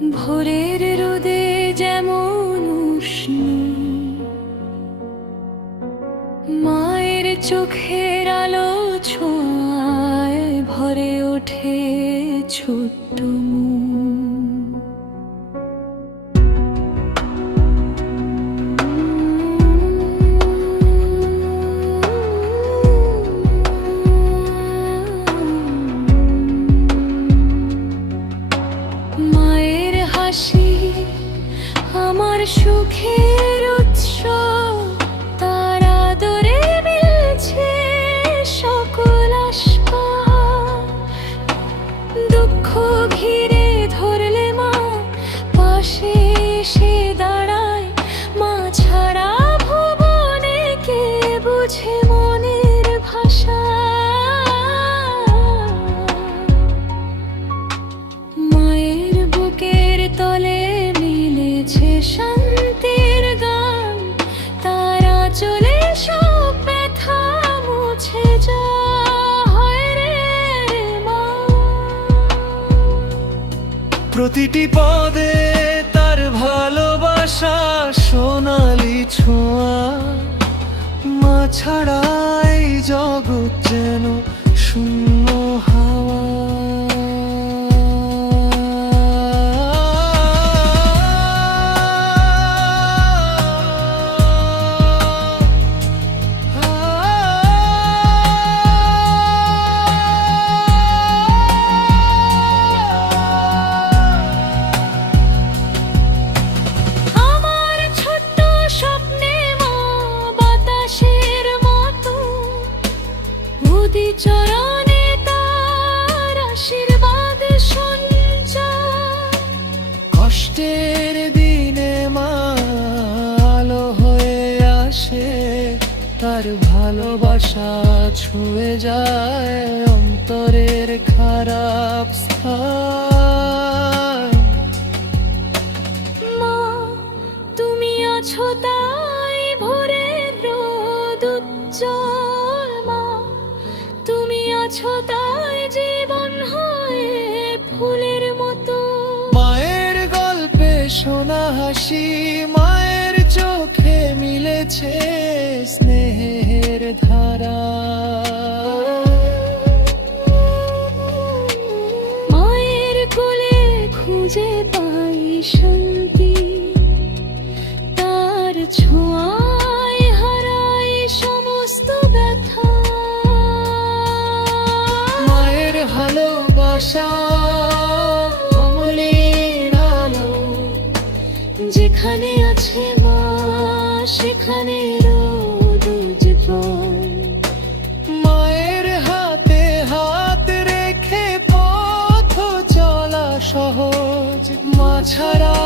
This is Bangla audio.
ভোরের রোদে যেমন উষ্ণ, মায়ের চোখের আলো ছোঁয়ায় ভরে ওঠে ছোট্ট মন। মায়ের হাসি আমার সুখের উৎস, তার আদরে মিলছে সকল আশা। দুঃখ ঘিরে ধরলে মা পাশে এসে দাঁড়ায়। মা ছাড়া ভুবনে কে বুঝে মনের ভাষা। মায়ের বুকের তলে মিলেছে শান্তির গান, তারা চলে সব ব্যথা মুছে যায় রে মা। প্রতিটি পদে তার ভালোবাসা সোনালি ছোঁয়া। মা ছাড়া এই জগৎ যেন শূন্য হাওয়া। আমার ছোট্ট স্বপ্নে মা বাতাসের মতো, উদিচরণে তার আশীর্বাদ সঞ্চার। কষ্টের দিনে মা আলো হয়ে আসে, তার ভালোবাসা ছুঁয়ে যায় অন্তরের খারাপ স্থান। মা তুমি আছো তাই ভোরের রোদ উজ্জ্বল। মা তুমি আছো তাই জীবন হয় ফুলের মতো। মায়ের গল্পে শোনা হাসি, মায়ের চোখে মিলেছে স্নেহের ধারা। মায়ের কোলে খুঁজে পাই শান্তি, তার ছোঁয়ায় হারাই সমস্ত ব্যথা। মায়ের ভালোবাসা অমলিন আলো, যেখানে আছে মা সেখানে রোদ উজ্জ্বল। মায়ের হাতে হাত রেখে পথ চলা সহজ। মা ছাড়া